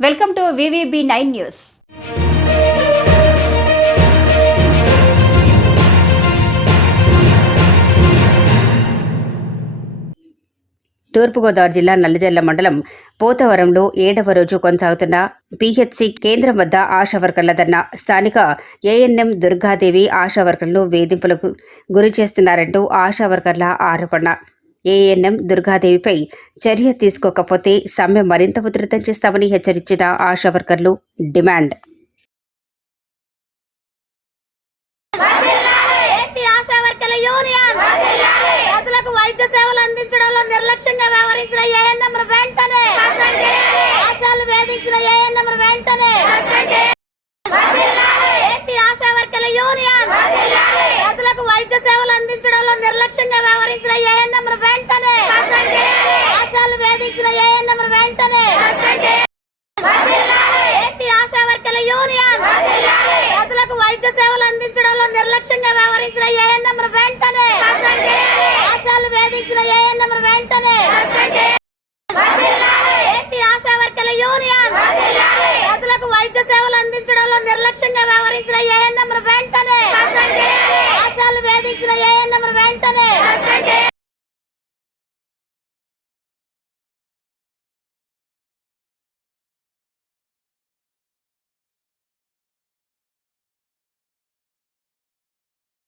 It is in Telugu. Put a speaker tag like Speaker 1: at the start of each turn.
Speaker 1: Welcome to VVB nine news.
Speaker 2: Thurpu Godavari జిల్లా నల్లజర్ల మండలం పోతవరంలో ఏడవ రోజు కొనసాగుతున్న పిహెచ్సి కేంద్రం వద్ద ఆశా వర్కర్ల ధర్నా. స్థానిక ఏఎన్ఎం దుర్గాదేవి ఆశా వర్కర్లను వేధింపులకు గురి చేస్తున్నారంటూ ఆశా వర్కర్ల ఆరోపణ. ఏఎన్ఎం దుర్గాదేవిపై చర్య తీసుకోకపోతే సమ్మె మరింత ఉధృతం చేస్తామని హెచ్చరించిన ఆశా వర్కర్లు. డిమాండ్.
Speaker 3: ఏపీ ఆశా ప్రజలకు వైద్య సేవలు అందించడంలో నిర్లక్ష్యంగా వ్యవహరించిన ఏఎన్ఎం వెంటనే ఆశాలు వేధించిన ఏఎన్ఎం వెంటనే ఏపీ ఆశా వర్కర్ల యూనియన్! ప్రజలకు వైద్య సేవలు నిర్లక్ష్యంగా వ్యవహరించిన ఏఎన్ఎం వెంటనే ఆశాలు వేధించిన ఏఎన్ఎం వెంటనే ఏపీ ఆశా వర్కర్ల యూనియన్ ప్రజలకు వైద్య సేవలు అందించడంలో నిర్లక్ష్యంగా వ్యవహరించిన ఏఎన్ఎం వెంటనే ఆశాలు వేధించిన ఏఎన్ఎం వెంటనే ఏపీ ఆశా వర్కర్ల యూనియన్ ప్రజలకు వైద్య సేవలు అందించడంలో నిర్లక్ష్యంగా వ్యవహరించిన ఏఎన్ఎం వెంటనే